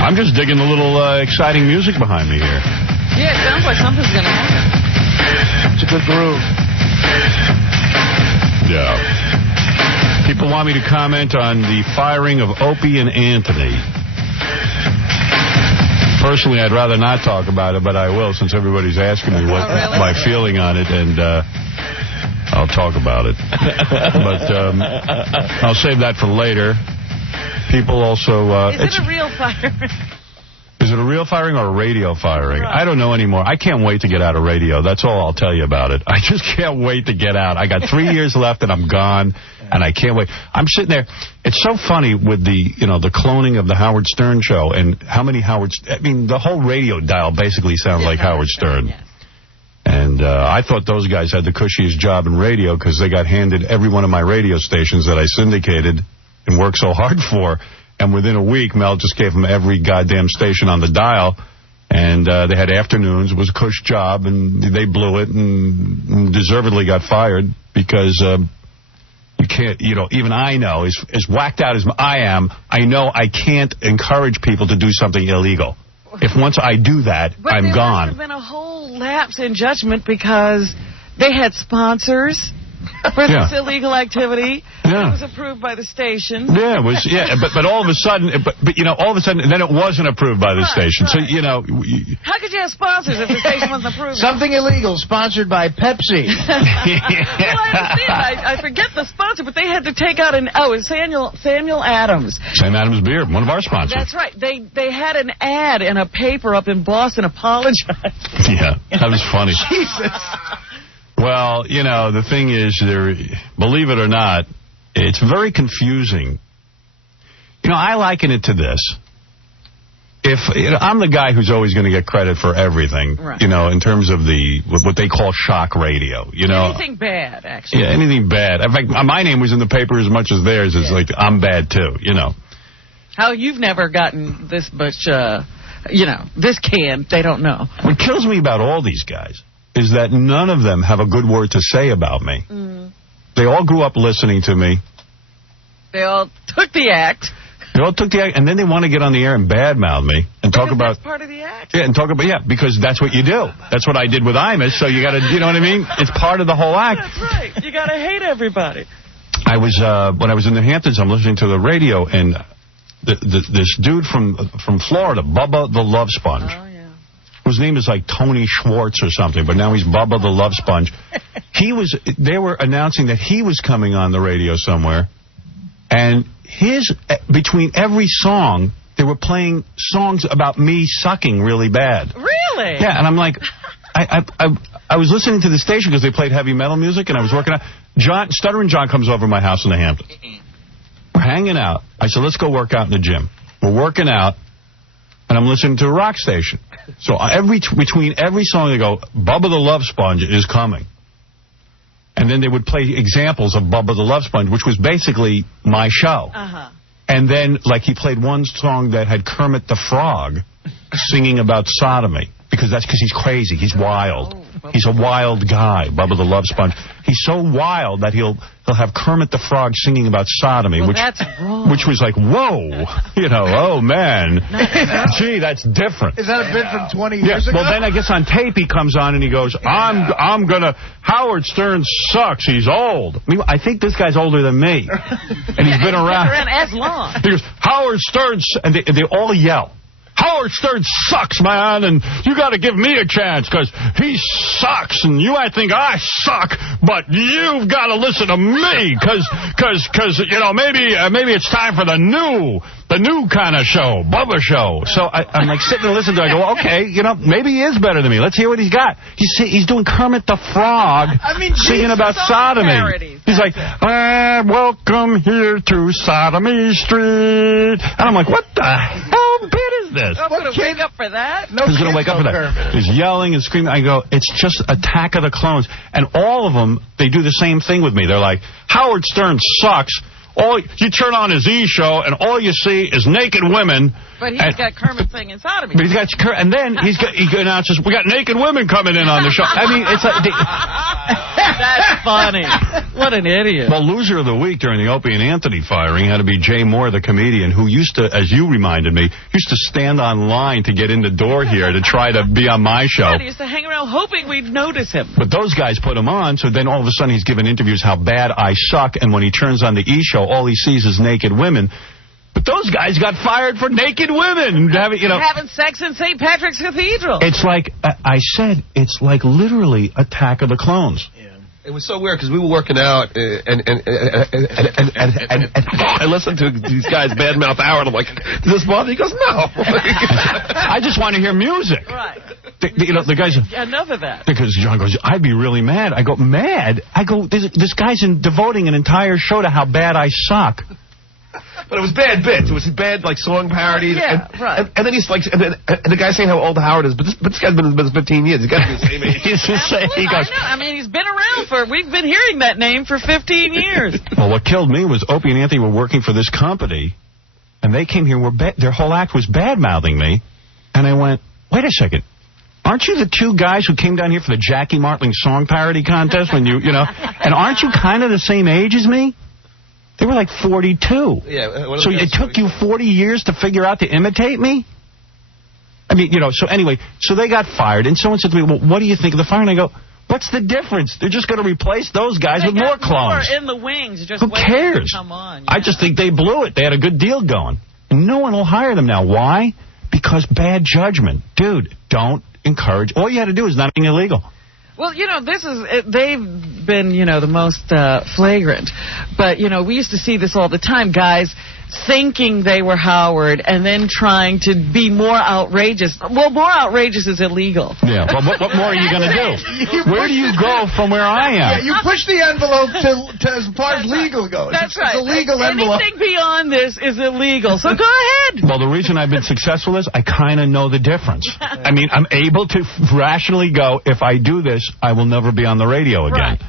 I'm just digging the little exciting music behind me here. Yeah, it sounds like something's going to happen. It's a good groove. Yeah. People want me to comment on the firing of Opie and Anthony. Personally, I'd rather not talk about it, but I will since everybody's asking me what my feeling on it, and I'll talk about it. But I'll save that for later. People also... Is it a real firing? Is it a real firing or a radio firing? Right. I don't know anymore. I can't wait to get out of radio. That's all I'll tell you about it. I just can't wait to get out. I got 3 years left and I'm gone, and I can't wait. I'm sitting there. It's so funny with the cloning of the Howard Stern show and how many the whole radio dial basically sounds like Howard Stern. Yes. And I thought those guys had the cushiest job in radio because they got handed every one of my radio stations that I syndicated and worked so hard for. And within a week, Mel just gave them every goddamn station on the dial. And they had afternoons. It was a cush job, and they blew it and deservedly got fired because you can't, even I know, as whacked out as I am, I know I can't encourage people to do something illegal. If once I do that, I'm gone. But there must have been a whole lapse in judgment because they had sponsors for this illegal activity. Yeah. It was approved by the station. Yeah, it was. Yeah, but all of a sudden, all of a sudden, then it wasn't approved by the station. Right. So how could you have sponsors if the station wasn't approved? Something illegal sponsored by Pepsi. Well, I understand. I forget the sponsor, but they had to take out it was Samuel Adams. Sam Adams Beer, one of our sponsors. That's right. They had an ad in a paper up in Boston apologizing. Yeah, that was funny. Jesus. Well, the thing is, believe it or not, it's very confusing. I liken it to this. If I'm the guy who's always going to get credit for everything, right. In terms of what they call shock radio, anything bad, actually. Yeah, anything bad. In fact, my name was in the paper as much as theirs. It's like I'm bad too, How you've never gotten this much, this can, they don't know. What kills me about all these guys is that none of them have a good word to say about me. Mm. They all grew up listening to me. They all took the act. And then they want to get on the air and badmouth me and talk about... That's part of the act. Yeah, and talk about... Yeah, because that's what you do. That's what I did with Imus, so you got to... You know what I mean? It's part of the whole act. That's right. You got to hate everybody. I was... when I was in the Hamptons, I'm listening to the radio, and this dude from Florida, Bubba the Love Sponge... Oh, whose name is like Tony Schwartz or something, but now he's Bubba the Love Sponge. They were announcing that he was coming on the radio somewhere, and between every song, they were playing songs about me sucking really bad. Really? Yeah, and I'm like, I was listening to the station because they played heavy metal music, and I was working out. Stuttering John comes over to my house in the Hamptons. We're hanging out. I said, let's go work out in the gym. We're working out, and I'm listening to a rock station. So between every song, they go, Bubba the Love Sponge is coming. And then they would play examples of Bubba the Love Sponge, which was basically my show. Uh-huh. And then, he played one song that had Kermit the Frog singing about sodomy. Because he's crazy. He's wild. He's a wild guy, Bubba the Love Sponge. He's so wild that he'll have Kermit the Frog singing about sodomy, which was like, whoa, oh man, gee, that's different. Is that a bit from 20 years ago? Well, then I guess on tape he comes on and he goes, I'm gonna. Howard Stern sucks. He's old. I think this guy's older than me, and he's been around as long. He goes, Howard Stern, and they all yell. Howard Stern sucks, man, and you got to give me a chance because he sucks, and you might think I suck, but you've got to listen to me because maybe it's time for the new kind of show, Bubba show. So I'm like sitting and listening to it. I go, okay, maybe he is better than me. Let's hear what he's got. He's doing Kermit the Frog singing about sodomy. Parodies. He's like, welcome here to Sodomy Street. And I'm like, what the hell bit is this? I'm going to wake up for that? Who's going to wake up for that? He's yelling and screaming. I go, it's just Attack of the Clones. And all of them, they do the same thing with me. They're like, Howard Stern sucks. You turn on his E! show, and all you see is naked women. But he's got Kermit singing sodomy. But and then he announces, we got naked women coming in on the show. I mean, it's like... That's funny. What an idiot. Well, loser of the week during the Opie and Anthony firing had to be Jay Moore, the comedian, who used to, as you reminded me, used to stand on line to get in the door here to try to be on my show. Yeah, he used to hang around hoping we'd notice him. But those guys put him on, so then all of a sudden he's giving interviews how bad I suck, and when he turns on the E! show, all he sees is naked women. But those guys got fired for naked women. Having sex in St. Patrick's Cathedral. It's like, I said, it's like literally Attack of the Clones. Yeah. It was so weird because we were working out and I listened to these guys badmouth Howard. I'm like, does this bother you? He goes, no. I just want to hear music. Right. The guys. Enough of that. Because John goes, I'd be really mad. I go, mad? I go, this guy's devoting an entire show to how bad I suck. But it was bad bits. It was bad, like, song parodies. Yeah, right. And then he's like, and the guy's saying how old Howard is, but this guy's been in business 15 years. He's got to be the same age. He's the same. He goes, I mean, he's been around we've been hearing that name for 15 years. Well, what killed me was Opie and Anthony were working for this company, and they came here, their whole act was bad-mouthing me, and I went, wait a second. Aren't you the two guys who came down here for the Jackie Martling song parody contest when you know, and aren't you kind of the same age as me? They were like 42. Yeah. So it took you 40 years to figure out to imitate me? I mean, so anyway, so they got fired, and someone said to me, well, what do you think of the fire? And I go, what's the difference? They're just going to replace those guys with more clones. More in the wings. Just who cares? Come on. I just think they blew it. They had a good deal going. And no one will hire them now. Why? Because bad judgment. Dude, don't encourage. All you had to do is not being illegal. Well, they've been, the most flagrant. But, we used to see this all the time, guys thinking they were Howard and then trying to be more outrageous. Well, more outrageous is illegal. Yeah, well, what more are you going to do? Where do you go from where I am? Yeah, you push the envelope to as far as legal goes. That's right. It's a legal envelope. Anything beyond this is illegal, so go ahead. Well, the reason I've been successful is I kind of know the difference. I mean, I'm able to rationally go, if I do this, I will never be on the radio again. Right.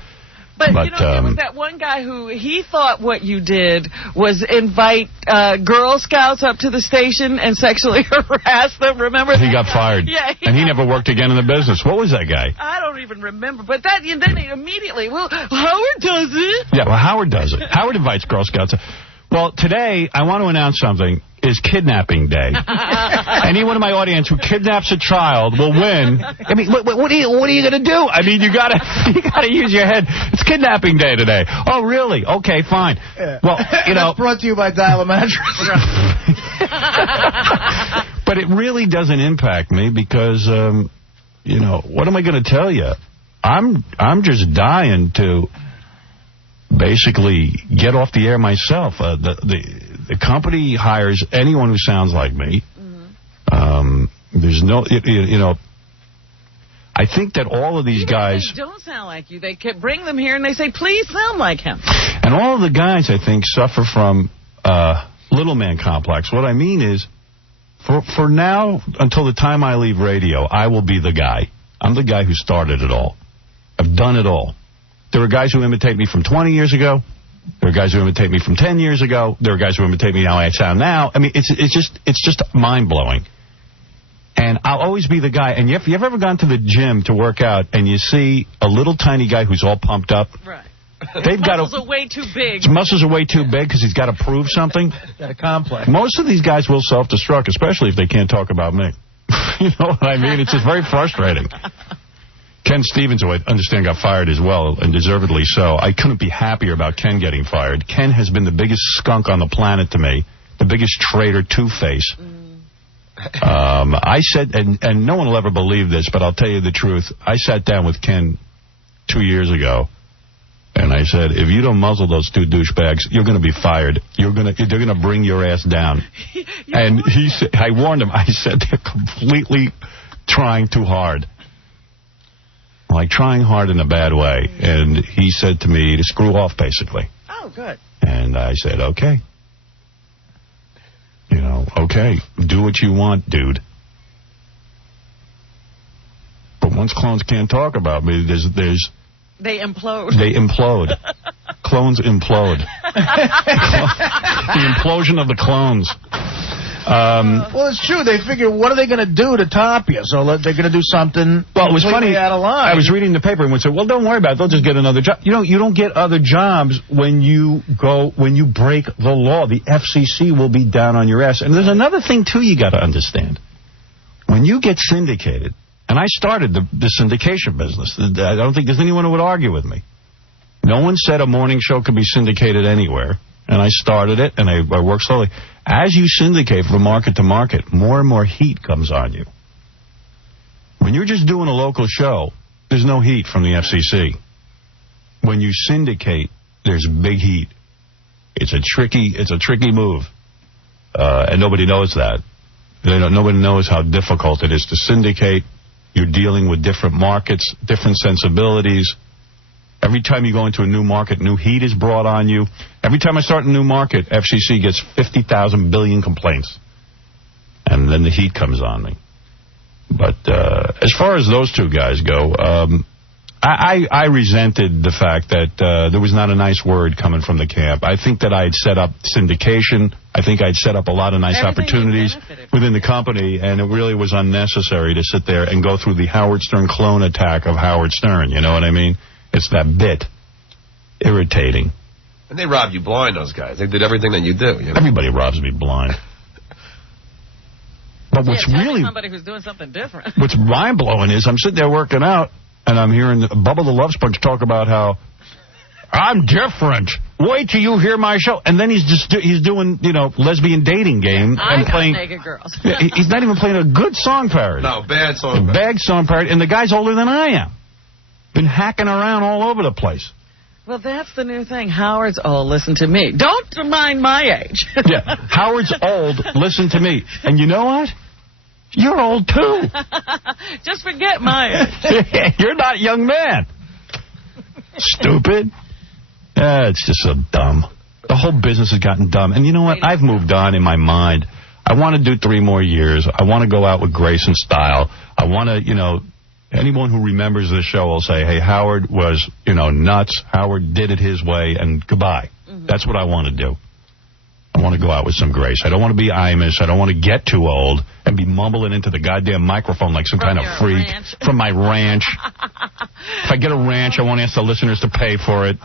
But there was that one guy who he thought what you did was invite Girl Scouts up to the station and sexually harass them. Remember? He got fired. Yeah. And he never worked again in the business. What was that guy? I don't even remember. But then immediately, well, Howard does it. Yeah, well, Howard does it. Howard invites Girl Scouts. Well, today, I want to announce something, is Kidnapping Day. Any one of my audience who kidnaps a child will win. I mean, what are you going to do? I mean, you gotta use your head. It's Kidnapping Day today. Oh, really? Okay, fine. Yeah. Well, That's brought to you by Dial a Mattress. But it really doesn't impact me because, what am I going to tell you? I'm just dying to basically get off the air myself. The company hires anyone who sounds like me. Mm-hmm. There's no, I think that all of these guys... They don't sound like you. They bring them here and they say, please sound like him. And all of the guys, I think, suffer from little man complex. What I mean is, for now, until the time I leave radio, I will be the guy. I'm the guy who started it all. I've done it all. There are guys who imitate me from 20 years ago. There are guys who imitate me from 10 years ago. There are guys who imitate me how I sound now. I mean, it's just mind-blowing. And I'll always be the guy. And if you've ever gone to the gym to work out and you see a little tiny guy who's all pumped up, right? They've got muscles are way too big. His muscles are way too big because he's got to prove something. Got a complex. Most of these guys will self-destruct, especially if they can't talk about me. You know what I mean? It's just very frustrating. Ken Stevens, who I understand got fired as well, and deservedly so. I couldn't be happier about Ken getting fired. Ken has been the biggest skunk on the planet to me, the biggest traitor, two-face. I said, and no one will ever believe this, but I'll tell you the truth. I sat down with Ken 2 years ago, and I said, if you don't muzzle those two douchebags, you're going to be fired. They're going to bring your ass down. And he said, I warned him. I said, they're completely trying too hard. Like trying hard in a bad way. And he said to me to screw off, basically. Oh, good. And I said, okay. Okay, do what you want, dude. But once clones can't talk about me, there's... They implode. They implode. Clones implode. The implosion of the clones. Well, it's true. They figure, what are they going to do to top you? So they're going to do something. Well, it was funny. Out of line. I was reading the paper and would say, "Well, don't worry about it. They'll just get another job." You know, you don't get other jobs when you break the law. The FCC will be down on your ass. And there's another thing too you got to understand. When you get syndicated, and I started the syndication business. I don't think there's anyone who would argue with me. No one said a morning show could be syndicated anywhere. And I started it, and I worked slowly. As you syndicate from market to market, more and more heat comes on you. When you're just doing a local show, there's no heat from the FCC. When you syndicate, there's big heat. It's a tricky move, and nobody knows that. Nobody knows how difficult it is to syndicate. You're dealing with different markets, different sensibilities. Every time you go into a new market, new heat is brought on you. Every time I start a new market, FCC gets 50,000 billion complaints. And then the heat comes on me. But as far as those two guys go, I resented the fact that there was not a nice word coming from the camp. I think that I had set up syndication. I think I'd set up a lot of nice opportunities within the company, and it really was unnecessary to sit there and go through the Howard Stern clone attack of Howard Stern. You know what I mean? It's that bit. Irritating. And they robbed you blind, those guys. They did everything that you do. You know? Everybody robs me blind. But what's really... somebody who's doing something different. What's mind-blowing is I'm sitting there working out, and I'm hearing Bubba the Love Sponge talk about how I'm different. Wait till you hear my show. And then he's doing, lesbian dating game. And playing naked girls. He's not even playing a good song parody. No, bad song parody. Bad song parody. And the guy's older than I am. Been hacking around all over the place. Well, that's the new thing. Howard's old. Listen to me. Don't mind my age. Yeah. Howard's old. Listen to me. And you know what? You're old, too. Just forget my age. You're not a young man. Stupid. It's just so dumb. The whole business has gotten dumb. And you know what? I've moved on in my mind. I want to do 3 more years. I want to go out with grace and style. I want to, anyone who remembers this show will say, hey, Howard was, nuts. Howard did it his way, and goodbye. Mm-hmm. That's what I want to do. I want to go out with some grace. I don't want to be Amish. I don't want to get too old and be mumbling into the goddamn microphone like some kind of freak from my ranch. If I get a ranch, I won't ask the listeners to pay for it.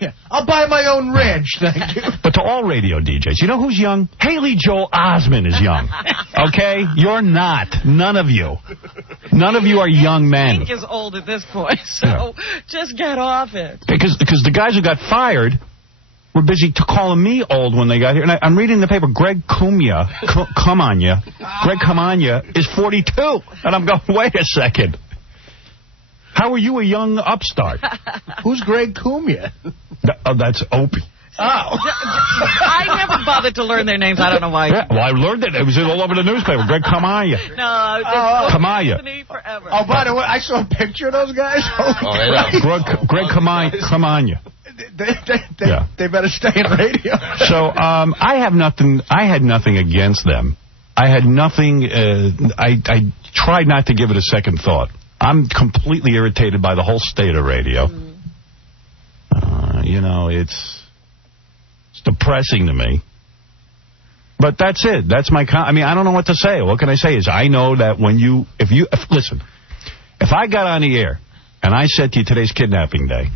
Yeah, I'll buy my own ranch, thank you. But to all radio DJs, you know who's young? Haley Joel Osment is young. Okay? You're not. None of you. None of you are young men. Hank is old at this point, so just get off it. Because the guys who got fired were busy calling me old when they got here. And I'm reading the paper. Greg Cumia is 42. And I'm going, wait a second. How are you a young upstart? Who's Greg Cumia? That's Opie. Oh. I never bothered to learn their names. I don't know why. Yeah, well, I learned it. It was all over the newspaper. Greg Cumia. No, Cumia. Forever. Oh, by the way, I saw a picture of those guys. Greg Cumia. They better stay in radio. So I had nothing against them. I had nothing. I tried not to give it a second thought. I'm completely irritated by the whole state of radio. It's depressing to me. But that's it. That's my. I don't know what to say. What can I say? Is I know that listen, if I got on the air and I said to you today's kidnapping day,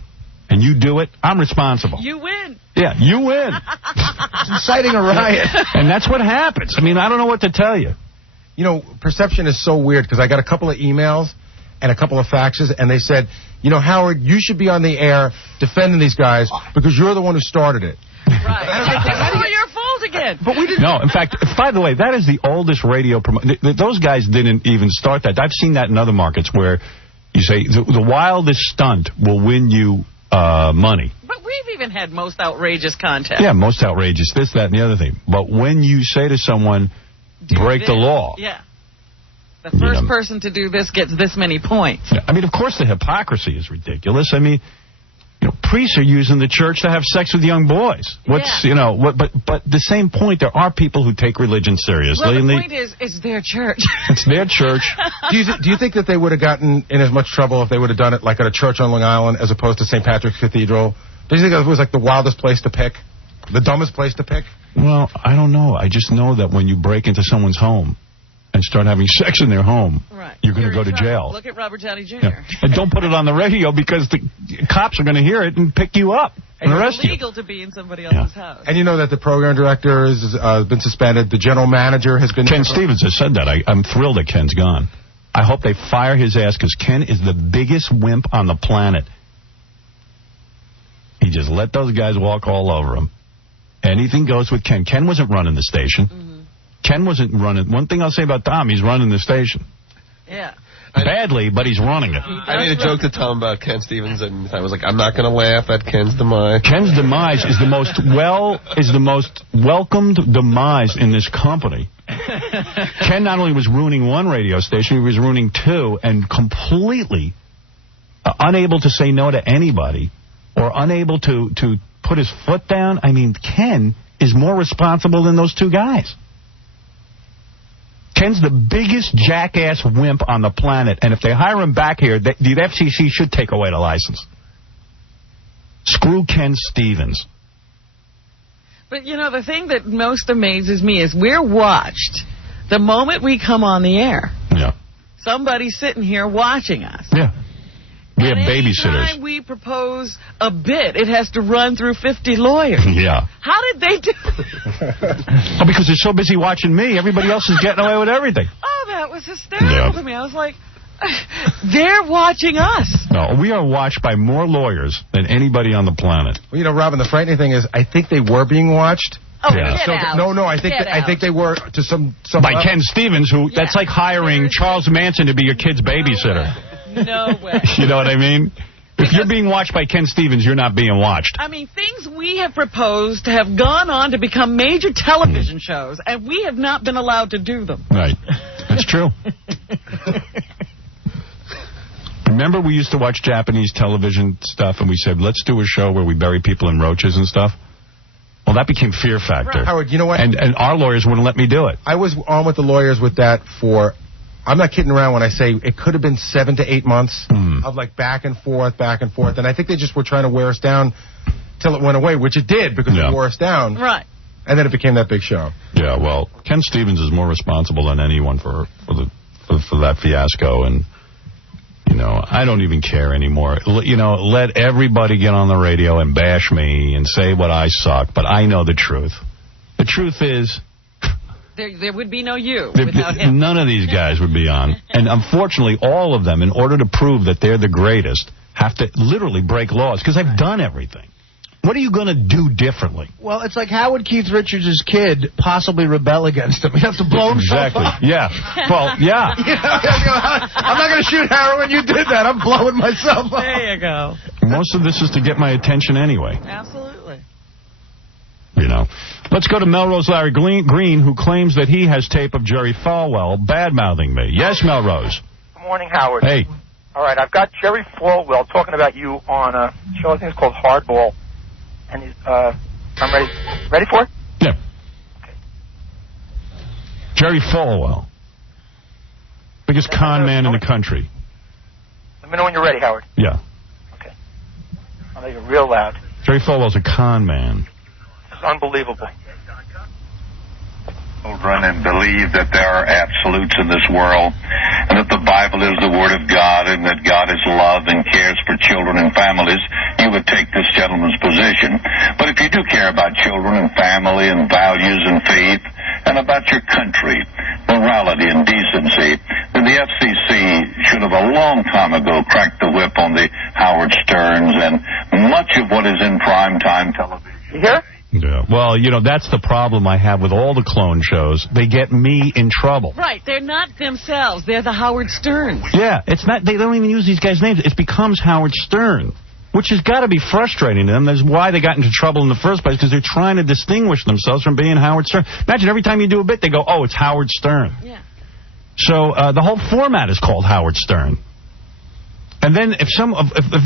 and you do it, I'm responsible. You win. Yeah, you win. It's inciting a riot. And that's what happens. I don't know what to tell you. Perception is so weird because I got a couple of emails and a couple of faxes, and they said, Howard, you should be on the air defending these guys because you're the one who started it. Right. It's all your fault again. But we didn't. No, in fact, by the way, that is the oldest radio those guys didn't even start that. I've seen that in other markets where you say the wildest stunt will win you money. But we've even had most outrageous contests. Yeah, most outrageous, this, that, and the other thing. But when you say to someone, break the law. Yeah. The first person to do this gets this many points. Of course the hypocrisy is ridiculous. Priests are using the church to have sex with young boys. But the same point, there are people who take religion seriously. Well, the point is, it's their church. It's their church. Do you think that they would have gotten in as much trouble if they would have done it like at a church on Long Island as opposed to St. Patrick's Cathedral Did you think it was like the wildest place to pick? The dumbest place to pick? Well, I don't know. I just know that when you break into someone's home and start having sex in their home, you're going to go to jail. Look at Robert Downey Jr. Yeah. And don't put it on the radio because the cops are going to hear it and pick you up and arrest you. It's illegal to be in somebody else's house. And you know that the program director has been suspended. The general manager has been... Ken Stevens has said that. I'm thrilled that Ken's gone. I hope they fire his ass because Ken is the biggest wimp on the planet. He just let those guys walk all over him. Anything goes with Ken. Ken wasn't running the station. Ken wasn't running. One thing I'll say about Tom, he's running the station. Yeah. Badly, but he's running it. I made a joke to Tom about Ken Stevens, and I was like, I'm not going to laugh at Ken's demise. Ken's demise is the most welcomed demise in this company. Ken not only was ruining one radio station, he was ruining two, and completely unable to say no to anybody, or unable to put his foot down. I mean, Ken is more responsible than those two guys. Ken's the biggest jackass wimp on the planet, and if they hire him back here, the FCC should take away the license. Screw Ken Stevens. But, you know, the thing that most amazes me is we're watched the moment we come on the air. Yeah. Somebody's sitting here watching us. Yeah. We have babysitters. Anytime we propose a bit, it has to run through 50 lawyers. Yeah. How did they do it? Oh, because they're so busy watching me, everybody else is getting away with everything. Oh, that was hysterical to me. I was like, they're watching us. No, we are watched by more lawyers than anybody on the planet. Well, you know, Robin, the frightening thing is, I think they were being watched. Oh, Yeah. get out. No, I think they were to some By level. Ken Stevens, who that's like hiring Charles Manson to be your kid's babysitter. No way. You know what I mean? If you're being watched by Ken Stevens, you're not being watched. I mean, things we have proposed have gone on to become major television shows, and we have not been allowed to do them. Right. That's true. Remember we used to watch Japanese television stuff, and we said, let's do a show where we bury people in roaches and stuff? Well, that became Fear Factor. Right. Howard, you know what? And our lawyers wouldn't let me do it. I was on with the lawyers with that for... I'm not kidding around when I say it could have been 7 to 8 months of like back and forth. And I think they just were trying to wear us down till it went away, which it did because it wore us down. Right. And then it became that big show. Yeah, well, Ken Stevens is more responsible than anyone for that fiasco. And, you know, I don't even care anymore. You know, let everybody get on the radio and bash me and say what I suck. But I know the truth. The truth is... There would be no you without him. None of these guys would be on. And unfortunately, all of them, in order to prove that they're the greatest, have to literally break laws because I've done everything. What are you going to do differently? Well, it's like how would Keith Richards' kid possibly rebel against him? You have to blow himself up. Yeah. Well, yeah. I'm not going to shoot heroin. You did that. I'm blowing myself up. There you go. Most of this is to get my attention anyway. Absolutely. You know. Let's go to Melrose Larry Green, who claims that he has tape of Jerry Falwell bad-mouthing me. Yes, Melrose. Good morning, Howard. Hey. All right, I've got Jerry Falwell talking about you on a show, I think it's called Hardball. And he's, I'm ready. Ready for it? Yeah. Okay. Jerry Falwell. Biggest con man in the country. Let me know when you're ready, Howard. Yeah. Okay. I'll make it real loud. Jerry Falwell's a con man. It's unbelievable. Children and believe that there are absolutes in this world, and that the Bible is the Word of God, and that God is love and cares for children and families, you would take this gentleman's position. But if you do care about children and family and values and faith, and about your country, morality and decency, then the FCC should have a long time ago cracked the whip on the Howard Sterns and much of what is in primetime television. You hear? Yeah. Well, you know, that's the problem I have with all the clone shows. They get me in trouble. Right. They're not themselves. They're the Howard Sterns. Yeah. It's not. They don't even use these guys' names. It becomes Howard Stern, which has got to be frustrating to them. That's why they got into trouble in the first place, because they're trying to distinguish themselves from being Howard Stern. Imagine every time you do a bit, they go, oh, it's Howard Stern. Yeah. So the whole format is called Howard Stern. And then if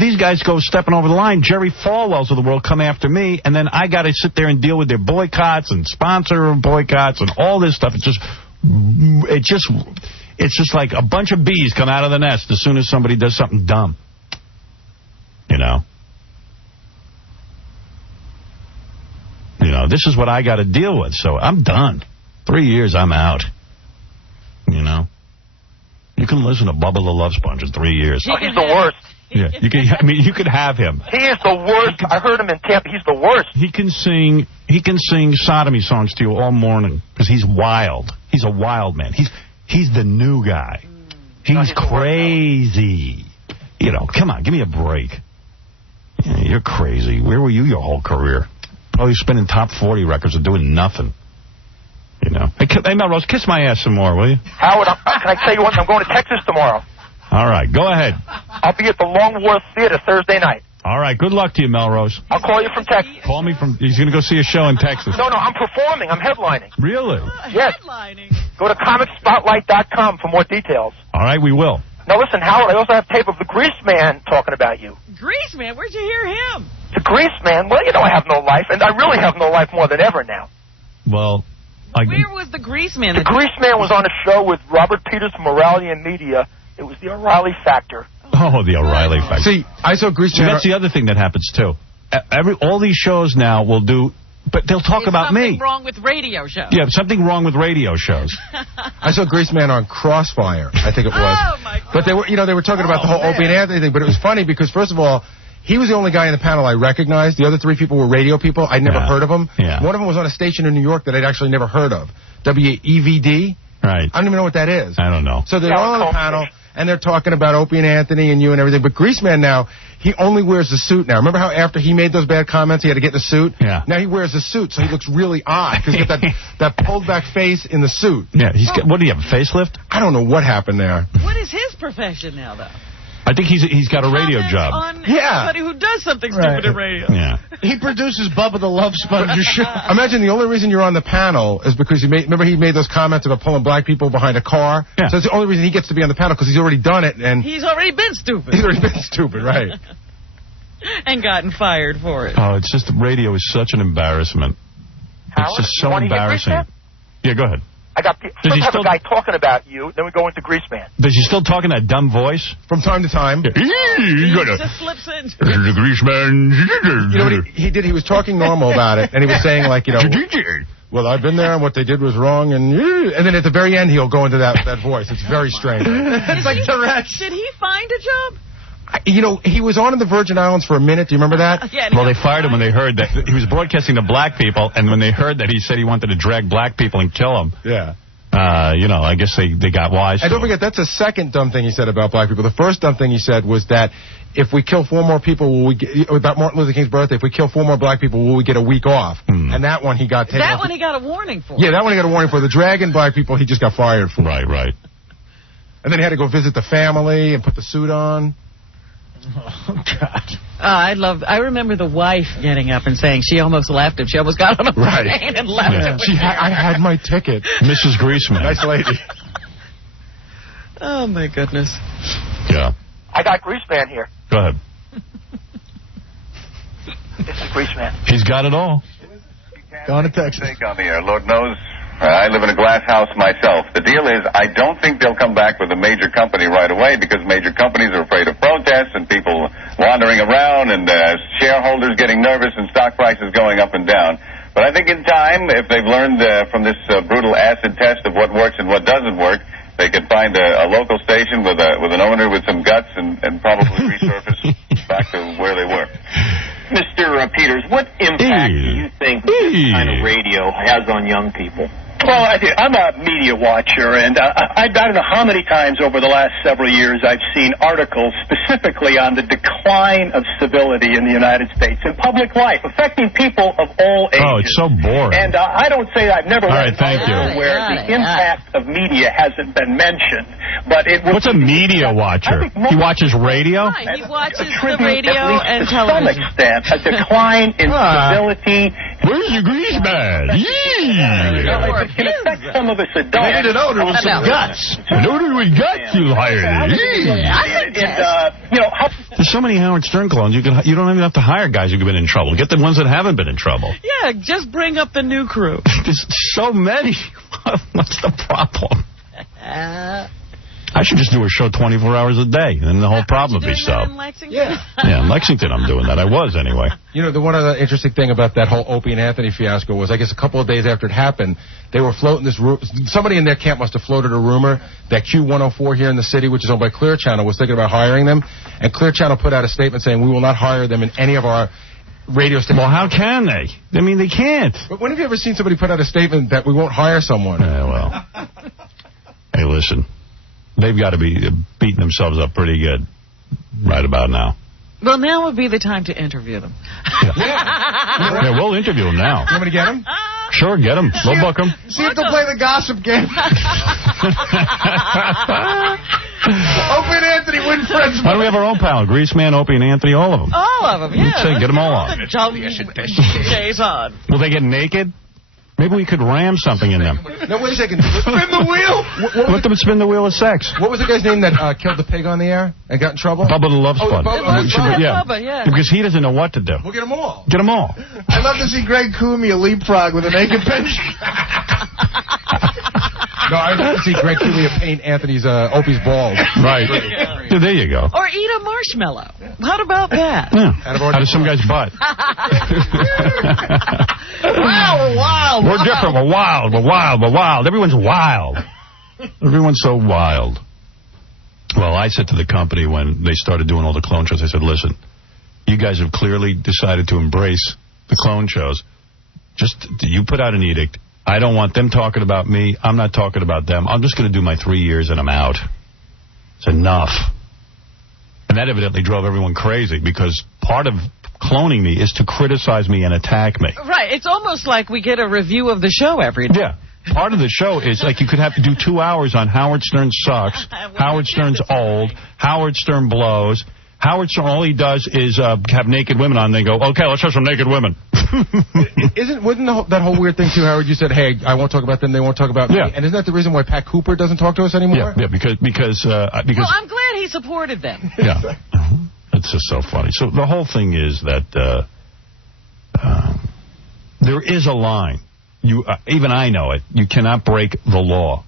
these guys go stepping over the line, Jerry Falwells of the world come after me, and then I got to sit there and deal with their boycotts and sponsor boycotts and all this stuff. It's just like a bunch of bees come out of the nest as soon as somebody does something dumb. You know. know, this is what I got to deal with. So I'm done. 3 years, I'm out. You know? You can listen to Bubba the Love Sponge in 3 years. Oh, he's the worst. Yeah, you could have him. He is the worst. I heard him in Tampa. He's the worst. He can sing sodomy songs to you all morning because he's wild. He's a wild man. He's the new guy. He's crazy. You know, come on, give me a break. Yeah, you're crazy. Where were you your whole career? Probably spinning top 40 records and doing nothing. You know. Hey, Melrose, kiss my ass some more, will you? Howard, can I tell you what? I'm going to Texas tomorrow. All right, go ahead. I'll be at the Longworth Theater Thursday night. All right, good luck to you, Melrose. I'll call you from Texas. Call me from... He's going to go see a show in Texas. No, I'm performing. I'm headlining. Really? Yes. Headlining. Go to comicspotlight.com for more details. All right, we will. Now, listen, Howard, I also have tape of the Grease Man talking about you. Grease Man? Where'd you hear him? The Grease Man? Well, you know I have no life, and I really have no life more than ever now. Well... Where was the Grease Man? The Grease Man was on a show with Robert Peters from O'Reilly and Media. It was the O'Reilly Factor. Oh, the O'Reilly Factor. See, I saw Grease Man. That's the other thing that happens, too. All these shows now will do... But they'll talk about me. Something wrong with radio shows. Yeah, something wrong with radio shows. I saw Grease Man on Crossfire, I think it was. Oh, my God. But they were talking about the whole Opie and Anthony thing, but it was funny because, first of all, he was the only guy in the panel I recognized. The other three people were radio people. I'd never heard of them. Yeah. One of them was on a station in New York that I'd actually never heard of. WEVD. Right. I don't even know what that is. I don't know. So they're all on the panel, and they're talking about Opie and Anthony and you and everything. But Grease Man now, he only wears the suit now. Remember how after he made those bad comments, he had to get the suit? Yeah. Now he wears the suit, so he looks really odd because he's got that pulled back face in the suit. Yeah. What do you have, a facelift? I don't know what happened there. What is his profession now, though? I think he's got a radio job. On somebody who does something stupid in radio. Yeah. He produces Bubba the Love Sponge show. Imagine the only reason you're on the panel is because remember he made those comments about pulling black people behind a car? Yeah. So it's the only reason he gets to be on the panel because he's already done it. And he's already been stupid. He's already been stupid, right. And gotten fired for it. Oh, it's just radio is such an embarrassment. Howard, it's just so embarrassing. Yeah, go ahead. I got first have a guy talking about you, then we go into Grease Man. Does he still talk in that dumb voice? From time to time. Yeah. He just slips in. The Grease Man. You know what he did? He was talking normal about it, and he was saying, like, you know, well, I've been there, and what they did was wrong, and then at the very end, he'll go into that voice. It's very strange. It's like Tourette's. Did he find a job? You know, he was on in the Virgin Islands for a minute. Do you remember that? Yeah, well, they fired him when they heard that he was broadcasting to black people, and when they heard that he said he wanted to drag black people and kill them. Yeah. You know, I guess they got wise. And don't forget, that's the second dumb thing he said about black people. The first dumb thing he said was that if we kill 4 more people, will we get, about Martin Luther King's birthday, if we kill 4 more black people, will we get a week off? And that one he got taken That off. one he got a warning for. Yeah, that one he got a warning for. The dragging black people, he just got fired for. Right. And then he had to go visit the family and put the suit on. Oh, God. I remember the wife getting up and saying she almost left him. She almost got on a plane and left him. I had my ticket. Mrs. Greaseman. Nice lady. Oh, my goodness. Yeah. I got Grease Man here. Go ahead. This is Grease Man. He's got it all. Going to Texas. On the air, Lord knows. I live in a glass house myself. The deal is, I don't think they'll come back with a major company right away because major companies are afraid of protests and people wandering around and shareholders getting nervous and stock prices going up and down. But I think in time, if they've learned from this brutal acid test of what works and what doesn't work, they could find a local station with an owner with some guts and probably resurface back to where they were. Mr. Peters, what impact do you think this kind of radio has on young people? Well, I'm a media watcher, and I don't know how many times over the last several years I've seen articles specifically on the decline of civility in the United States in public life, affecting people of all ages. Oh, it's so boring. And I don't say I've never read an article where the impact of media hasn't been mentioned. But it What's a media watcher? He watches radio? Right, he watches the radio and to some television. extent, a decline in civility. Where's the grease man? It can affect some of us adults. They need an owner with some guts. An owner with guts, you'll hire him. There's so many Howard Stern clones, you don't even have to hire guys who've been in trouble. Get the ones that haven't been in trouble. Yeah, just bring up the new crew. There's so many. What's the problem? I I should just do a show 24 hours a day, and the whole problem would be solved. In Lexington? Yeah, in Lexington I'm doing that. I was, anyway. You know, the one other interesting thing about that whole Opie and Anthony fiasco was, I guess a couple of days after it happened, they were floating this rumor. Somebody in their camp must have floated a rumor that Q104 here in the city, which is owned by Clear Channel, was thinking about hiring them. And Clear Channel put out a statement saying, we will not hire them in any of our radio stations. Well, how can they? I mean, they can't. But when have you ever seen somebody put out a statement that we won't hire someone? Yeah, well. Hey, listen. They've got to be beating themselves up pretty good right about now. Well, now would be the time to interview them. Yeah, we'll interview them now. You want me to get them? Sure, get them. We'll book them. See if they'll play the gossip game. Opie and Anthony win friends. Why don't we have our own panel? Greaseman, Opie, and Anthony, all of them. All of them, yeah. Say, get them all on. Jay's on. Will they get naked? Maybe we could ram something in them. No, wait a second. Spin the wheel. Let them spin the wheel of sex. What was the guy's name that killed the pig on the air and got in trouble? Bubba the Love Sponge. Bubba, yeah. Because he doesn't know what to do. We'll get them all. Get them all. I'd love to see Greg Cumia leapfrog with a naked bench. No, I'd like to see Greg Cumia paint Anthony's Opie's balls. Right. Yeah, there you go. Or eat a marshmallow. How about that? Yeah. Out of some guy's butt. Wow, we're wild. We're different. We're wild. We're wild. We're wild. Everyone's wild. Everyone's so wild. Well, I said to the company when they started doing all the clone shows, I said, listen, you guys have clearly decided to embrace the clone shows. Just, you put out an edict. I don't want them talking about me. I'm not talking about them. I'm just going to do my 3 years and I'm out. It's enough. And that evidently drove everyone crazy because part of cloning me is to criticize me and attack me. Right. It's almost like we get a review of the show every day. Yeah. Part of the show is like you could have to do 2 hours on Howard Stern sucks, Howard Stern's old, Howard Stern blows. Howard Stern, all he does is have naked women on. And they go, okay, let's have some naked women. Wouldn't that whole weird thing too, Howard? You said, hey, I won't talk about them, they won't talk about me. And isn't that the reason why Pat Cooper doesn't talk to us anymore? Yeah, because well, I'm glad he supported them. Yeah. It's just so funny. So the whole thing is that there is a line. Even I know it. You cannot break the law.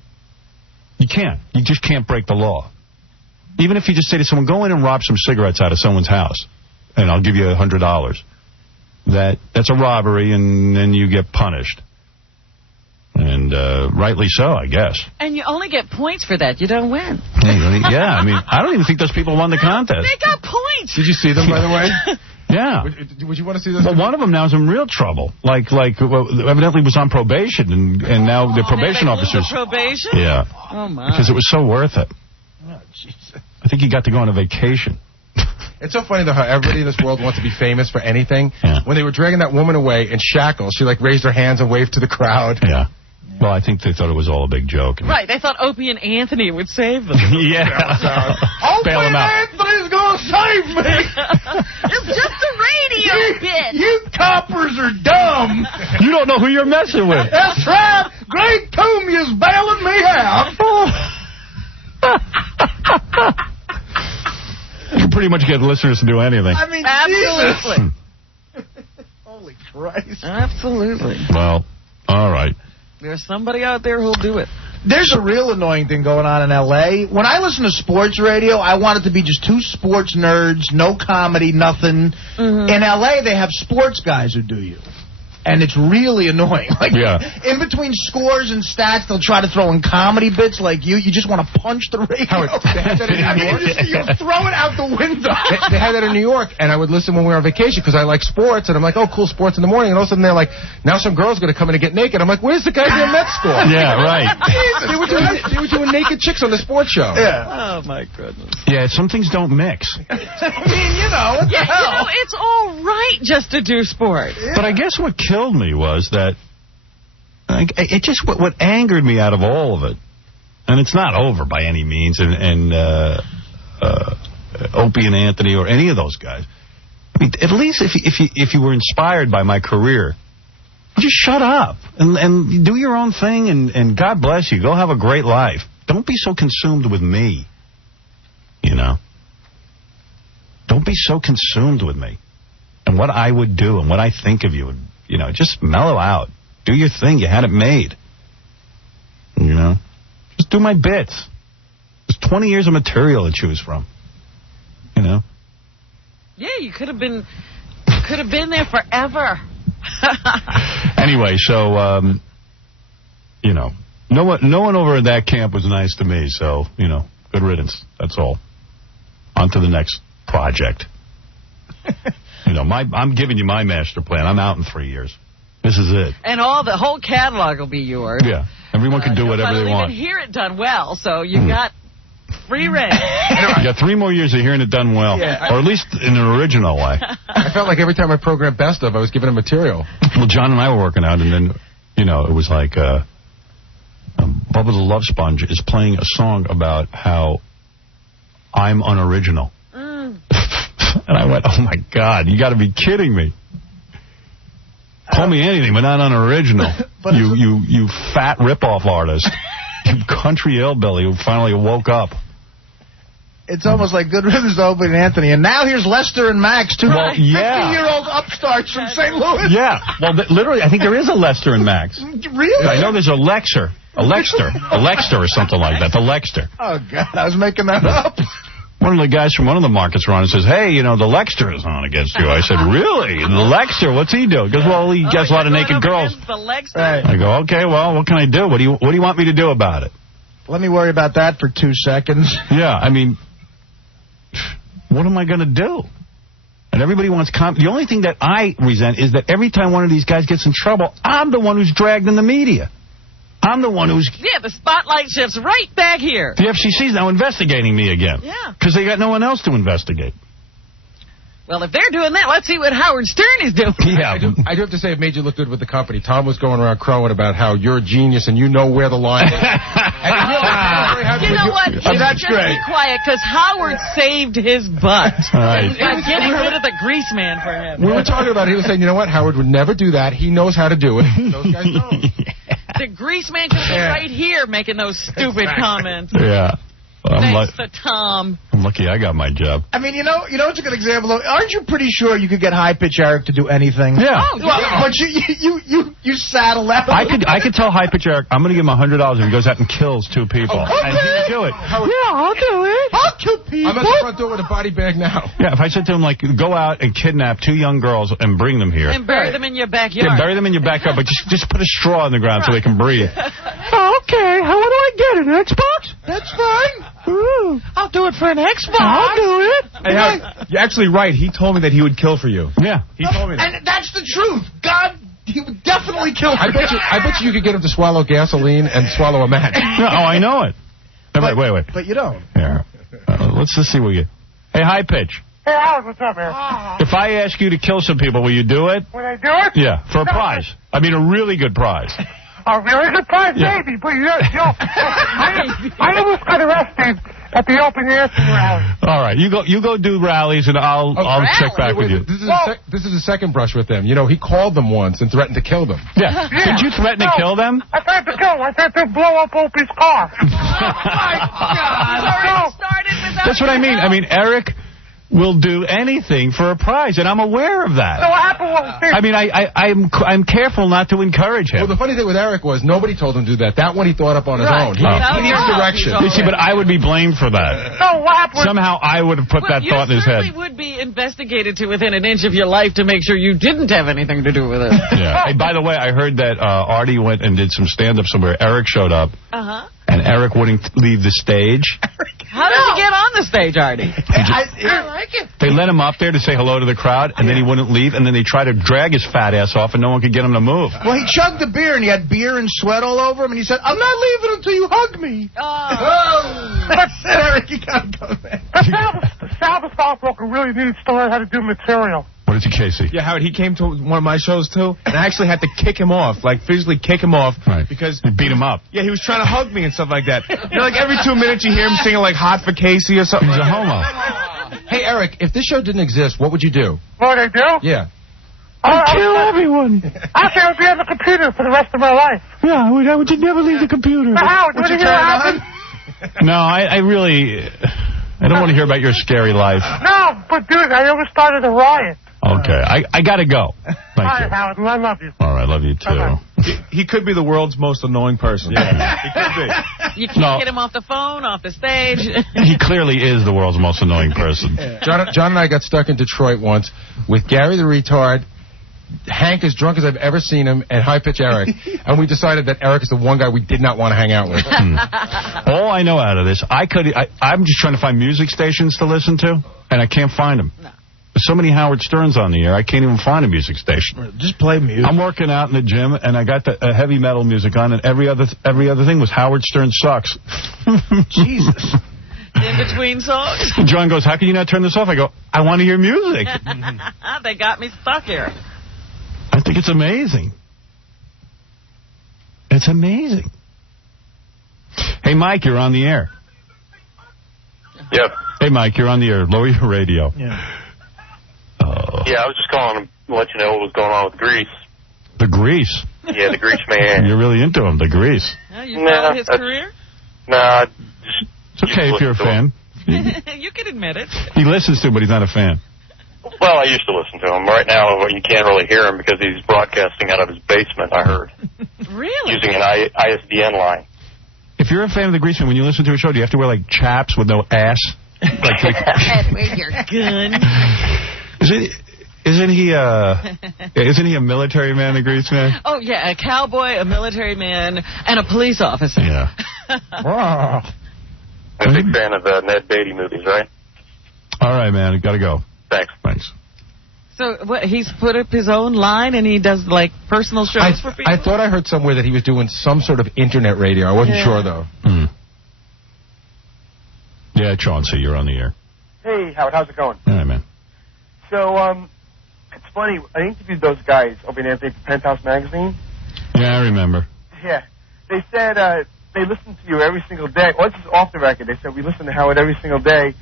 You can't. You just can't break the law. Even if you just say to someone, go in and rob some cigarettes out of someone's house, and I'll give you $100. That's a robbery, and then you get punished. And rightly so, I guess. And you only get points for that. You don't win. Yeah, I mean, I don't even think those people won the contest. They got points. Did you see them, by the way? Yeah. Would you want to see those? Well, one of them now is in real trouble. Evidently was on probation, and now the probation officers. Probation? Yeah. Oh, my. Because it was so worth it. Oh, Jesus. I think he got to go on a vacation. It's so funny, though, how everybody in this world wants to be famous for anything. Yeah. When they were dragging that woman away in shackles, she, raised her hands and waved to the crowd. Yeah. Well, I think they thought it was all a big joke. Right. They thought Opie and Anthony would save them. Yeah. Opie and Anthony's going to save me. It's just a radio bit. You coppers are dumb. You don't know who you're messing with. That's right. Greg Cumia's bailing me out. You can pretty much get listeners to do anything. I mean, absolutely. Holy Christ. Absolutely. Well, all right. There's somebody out there who'll do it. There's a real annoying thing going on in L.A. When I listen to sports radio, I want it to be just two sports nerds, no comedy, nothing. Mm-hmm. In L.A., they have sports guys who do you. And it's really annoying. In between scores and stats, they'll try to throw in comedy bits like you. You just want to punch the radio. Howard, they had that in New York. You throw it out the window. They had that in New York, and I would listen when we were on vacation because I like sports, and I'm like, oh, cool, sports in the morning. And all of a sudden, they're like, now some girl's going to come in and get naked. I'm like, where's the guy from Mets score? Yeah, right. They were doing naked chicks on the sports show. Yeah. Oh, my goodness. Yeah, some things don't mix. I mean, what the hell? It's all right just to do sports. Yeah. But I guess what killed me was that it just what angered me out of all of it, and it's not over by any means, and Opie and Anthony or any of those guys. I mean, at least if you were inspired by my career, just shut up and do your own thing, and God bless you. Go have a great life. Don't be so consumed with me. Don't be so consumed with me and what I would do and what I think of you. And, just mellow out. Do your thing. You had it made. Just do my bits. Just 20 years of material to choose from. You know? Yeah, you could have been there forever. Anyway, so, you know, no one over at that camp was nice to me, so, you know, good riddance. That's all. On to the next project. You know, I'm giving you my master plan. I'm out in 3 years. This is it. And the whole catalog will be yours. Yeah. Everyone can do whatever they want. You hear it done well, so you got free reign. You got 3 more years of hearing it done well. Yeah. Or at least in an original way. I felt like every time I programmed Best Of, I was giving him material. Well, John and I were working out, and then, you know, it was like Bubba the Love Sponge is playing a song about how I'm unoriginal. And I went, oh, my God, you got to be kidding me. Call me anything, but not unoriginal. You fat rip-off artist. You country hillbilly who finally woke up. It's almost like good riddance to Opie and Anthony. And now here's Lester and Max, two 50-year-old upstarts from St. Louis. Yeah. Well, literally, I think there is a Lester and Max. Really? I know there's a Lexer. A Lexter or something like that. The Lexter. Oh, God, I was making that up. One of the guys from one of the markets were on and says, hey, you know, the Lexter is on against you. I said, really? The Lexter? What's he do? He goes, well, he gets a lot of naked girls. The Lexter? Right. I go, okay, well, what can I do? What do you want me to do about it? Let me worry about that for 2 seconds. Yeah, I mean, what am I going to do? And everybody wants the only thing that I resent is that every time one of these guys gets in trouble, I'm the one who's dragged in the media. I'm the one who's... Yeah, the spotlight shifts right back here. The FCC's now investigating me again. Yeah. Because they got no one else to investigate. Well, if they're doing that, let's see what Howard Stern is doing. Yeah. I do have to say it made you look good with the company. Tom was going around crowing about how you're a genius and you know where the line is. You know what? That's great. Be quiet, because Howard saved his butt. Right. By getting rid of the grease man for him. We were talking about it. He was saying, you know what? Howard would never do that. He knows how to do it. Those guys don't. The grease man could be right here making those stupid comments. Yeah. Thanks to Tom. I'm lucky I got my job. I mean, you know what's a good example of? Aren't you pretty sure you could get High Pitch Eric to do anything? Yeah. Oh, yeah. But you saddle that. I could tell High Pitch Eric, I'm going to give him $100 if he goes out and kills 2 people. Okay. And he would do it. I'll do it. I'll kill people. I'm at the front door with a body bag now. Yeah, if I said to him, like, go out and kidnap 2 young girls and bring them here. And bury them in your backyard. Yeah, bury them in your backyard, but just put a straw in the ground so they can breathe. Okay, how do I get it? An Xbox? That's fine. Ooh. I'll do it for an Xbox. I'll do it. Hey, you're actually right. He told me that he would kill for you. Yeah. He told me that. And that's the truth. God, he would definitely kill for I bet you could get him to swallow gasoline and swallow a match. No, I know it. Wait. But you don't. Yeah. Let's just see what you... Hey, High Pitch. Hey, Howard, what's up, man? If I ask you to kill some people, will you do it? Would I do it? Yeah, for a prize. I mean, a really good prize. A really good prize, Yeah. maybe, but I almost got arrested at the Opie Anthony rally. All right, you go do rallies, and I'll check back with you. This is a second brush with them. You know, he called them once and threatened to kill them. Yeah. Did you threaten to kill them? I threatened to kill them. I threatened to blow up Opie's car. Oh, my God. Started without That's what I mean. I mean, Eric will do anything for a prize, and I'm aware of that. So what happened was... I mean, I'm careful not to encourage him. Well, the funny thing with Eric was nobody told him to do that. That one he thought up on his own. He needs direction. You see, but I would be blamed for that. So what happened? Somehow I would have put that thought in his head. You certainly would be investigated to within an inch of your life to make sure you didn't have anything to do with it. Yeah. Hey, by the way, I heard that Artie went and did some stand-up somewhere. Eric showed up. Uh-huh. And Eric wouldn't leave the stage. How did he get on the stage, Artie? I like it. They let him up there to say hello to the crowd, and then he wouldn't leave, and then they tried to drag his fat ass off, and no one could get him to move. Well, he chugged the beer, and he had beer and sweat all over him, and he said, I'm not leaving until you hug me. Oh. That's it, Eric. You gotta go there. Salvador Stockbroker really needs to learn how to do material. What did you, Casey? Yeah, Howard, he came to one of my shows, too, and I actually had to kick him off, like physically kick him off. Right. Because... You beat him up. Yeah, he was trying to hug me and stuff like that. You know, like every 2 minutes you hear him singing, like, Hot for Casey or something. He's a like homo. Hey, Eric, if this show didn't exist, what would you do? What would I do? Yeah. I'd kill everyone. Actually, I would be on the computer for the rest of my life. Yeah, I would never leave the computer. Howard, would you hear what happened? No, I really... I don't want to hear about your scary life. No, but dude, I almost started a riot. Okay, I got to go. Thank you. Howard. I love you. All right, love you too. He could be the world's most annoying person. Yeah. He could be. You can't get him off the phone, off the stage. He clearly is the world's most annoying person. John and I got stuck in Detroit once with Gary the retard, Hank as drunk as I've ever seen him, and High Pitch Eric. And we decided that Eric is the one guy we did not want to hang out with. All I know out of this, I'm just trying to find music stations to listen to, and I can't find them. No. There's so many Howard Sterns on the air, I can't even find a music station. Just play music. I'm working out in the gym, and I got the heavy metal music on, and every other thing was Howard Stern sucks. Jesus. In between songs. John goes, how can you not turn this off? I go, I want to hear music. They got me stuck here. I think it's amazing. It's amazing. Hey, Mike, you're on the air. Yep. Hey, Mike, you're on the air. Lower your radio. Yeah. Yeah, I was just calling to let you know what was going on with Grease. The Grease? Yeah, the Grease man. You're really into him, the Grease. You follow his career? Nah, it's okay if you're a fan. You can admit it. He listens to him, but he's not a fan. Well, I used to listen to him. Right now, you can't really hear him because he's broadcasting out of his basement, I heard. Really? Using an ISDN line. If you're a fan of the Grease man, when you listen to a show, do you have to wear, like, chaps with no ass? And with your gun. Isn't he a military man, the Grease man? Oh, yeah, a cowboy, a military man, and a police officer. Yeah. I'm a big fan of Ned Beatty movies, right? All right, man. Got to go. Thanks. So he's put up his own line and he does, like, personal shows for people? I thought I heard somewhere that he was doing some sort of internet radio. I wasn't sure, though. Yeah, Chauncey, you're on the air. Hey, Howard, how's it going? All right, man. So, it's funny. I interviewed those guys, Opie and Anthony, for Penthouse Magazine. Yeah, I remember. Yeah. They said they listen to you every single day. Well, this is off the record. They said we listen to Howard every single day.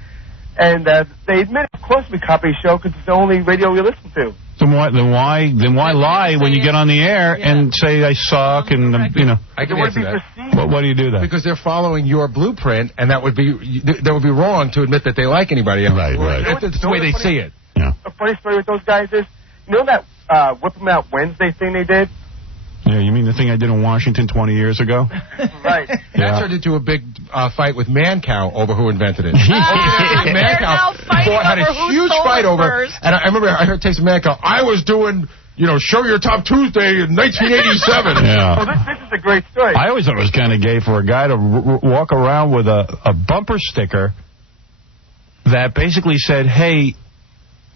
And they admit, of course, we copy a show because it's the only radio we listen to. Then why lie when you get on the air and say I suck and you know? I can answer that. Why do you do that? Because they're following your blueprint, and that would be wrong to admit that they like anybody else. Right. That's the way they see it. Yeah. A funny story with those guys is, you know that Whip 'em Out Wednesday thing they did? Yeah, you mean the thing I did in Washington 20 years ago? Right. That turned into a big fight with Mancow over who invented it. Mancow had a huge fight over it. And I remember I heard Taste of Mancow. I was doing, Show Your Top Tuesday in 1987. Yeah. Well, this is a great story. I always thought it was kind of gay for a guy to walk around with a bumper sticker that basically said, hey,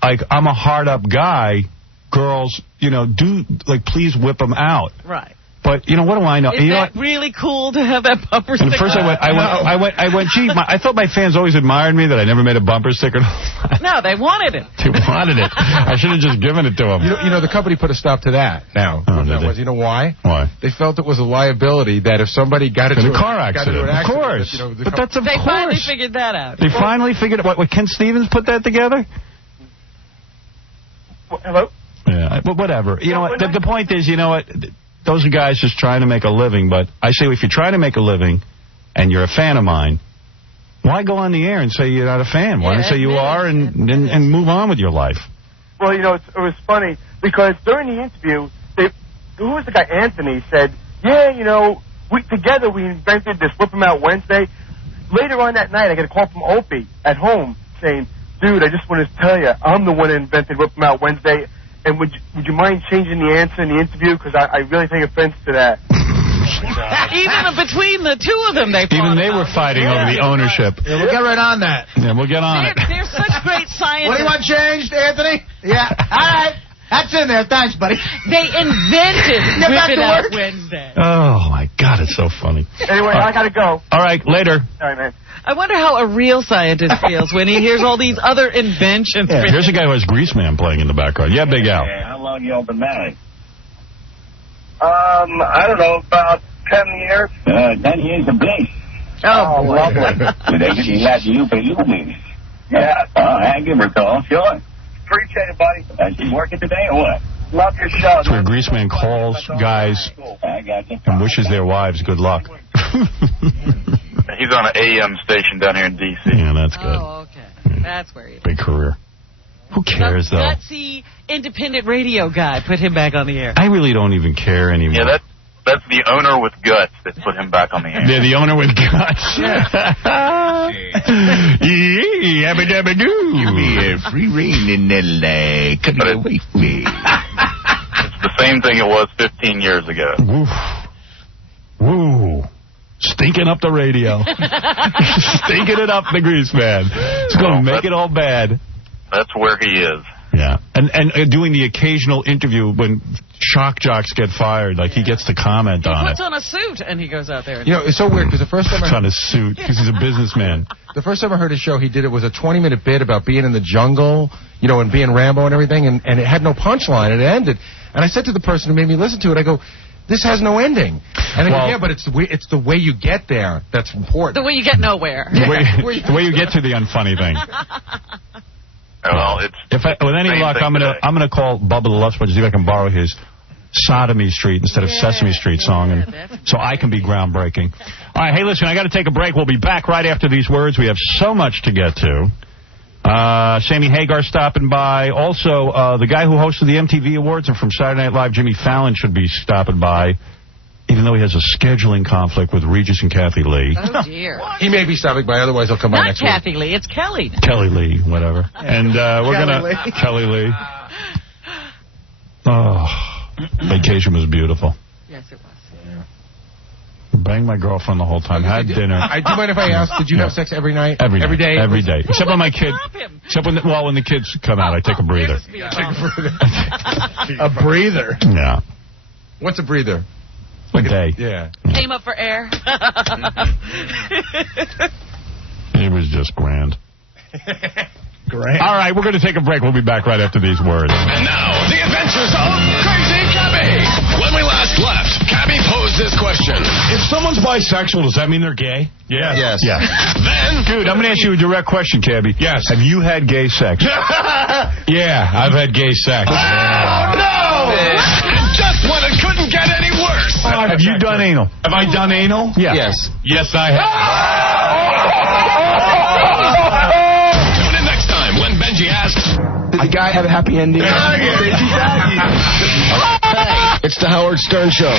like, I'm a hard-up guy. Girls, please whip them out. Right. But what do I know? Is that really cool to have that bumper sticker? And at first I went, gee, I thought my fans always admired me that I never made a bumper sticker. No, they wanted it. They wanted it. I should have just given it to them. The company put a stop to that now. You know why? Why? They felt it was a liability that if somebody got into a car accident. Of course. But that's They finally figured that out. They finally figured out. What, Ken Stevens put that together? Hello? Yeah, but whatever. The point is, those are guys just trying to make a living. But I say, if you're trying to make a living and you're a fan of mine, why go on the air and say you're not a fan? Why not say you are and move on with your life? Well, it was funny because during the interview, who was the guy? Anthony said, together we invented this Whip 'em Out Wednesday. Later on that night, I get a call from Opie at home saying, dude, I just wanted to tell you, I'm the one that invented Whip 'em Out Wednesday. And would you mind changing the answer in the interview? Because I really take offense to that. Even between the two of them, they were fighting over the ownership. Yeah, we'll get right on that. Yeah, we'll get on it. They're such great scientists. What do you want changed, Anthony? Yeah. All right. That's in there. Thanks, buddy. They invented Whip It Out Wednesday. Oh, my God. It's so funny. Anyway, I got to go. All right. Later. All right, man. I wonder how a real scientist feels when he hears all these other inventions. Yeah. Here's a guy who has Grease Man playing in the background. Yeah, Big Al. How long you all been married? I don't know, about 10 years. 10 years of bliss. Oh, lovely. You got you baby. Yeah. I give her a call, sure. Appreciate it, buddy. She working today or what? Love your show. That's where Grease Man calls guys and wishes their wives good luck. He's on an AM station down here in D.C. Yeah, that's good. Oh, okay. That's where he is. Big career. Who cares, though? Gutsy, independent radio guy put him back on the air. I really don't even care anymore. Yeah, that's the owner with guts that put him back on the air. Yeah, the owner with guts. Give me a free reign in L.A. Come away from me. It's the same thing it was 15 years ago. Woo. Stinking up the radio. Stinking it up, the grease man. It's going to make it all bad. That's where he is. Yeah. And doing the occasional interview when shock jocks get fired, like he gets to comment on it. He puts on a suit and he goes out there. And It's so weird because the first time I... on a suit because he's a businessman. The first time I heard his show, he did it was a 20-minute bit about being in the jungle, and being Rambo and everything, and it had no punchline. It ended. And I said to the person who made me listen to it, I go, this has no ending. And they go, yeah, but it's the way you get there that's important. The way you get nowhere. The way you get to the unfunny thing. Well, with any luck, I'm gonna call Bubba the Love Sponge, see if I can borrow his Sodomy Street instead of Sesame Street song, and so I can be groundbreaking. All right, hey, listen, I got to take a break. We'll be back right after these words. We have so much to get to. Sammy Hagar stopping by. Also, the guy who hosted the MTV Awards and from Saturday Night Live, Jimmy Fallon, should be stopping by, even though he has a scheduling conflict with Regis and Kathy Lee. Oh, dear. He may be stopping by, otherwise he'll come by next week. Not Kathy Lee, it's Kelly. Kelly Lee, whatever. And we're going to... Kelly Lee. Oh, vacation was beautiful. Yes, it was. Banged my girlfriend the whole time. Had dinner. Do you mind if I ask, did you have sex every night? Every day. Every day. Except when my kid... Except when the kids come out, I take a breather. A breather? Yeah. What's a breather? A day. Yeah. Came up for air. It was just grand. Great. All right, we're going to take a break. We'll be back right after these words. And now, the adventures of Crazy Cabby. When we last left, Cabby posed this question. If someone's bisexual, does that mean they're gay? Yes. Yeah. Then... Dude, I'm going to ask you a direct question, Cabby. Yes. Have you had gay sex? Yeah, I've had gay sex. Oh, no! And just when it couldn't get any worse. Have you done anal? Have I done anal? Yeah. Yes. Yes, I have. Tune in next time when Benji asks... Did the guy have a happy ending? It's the Howard Stern Show.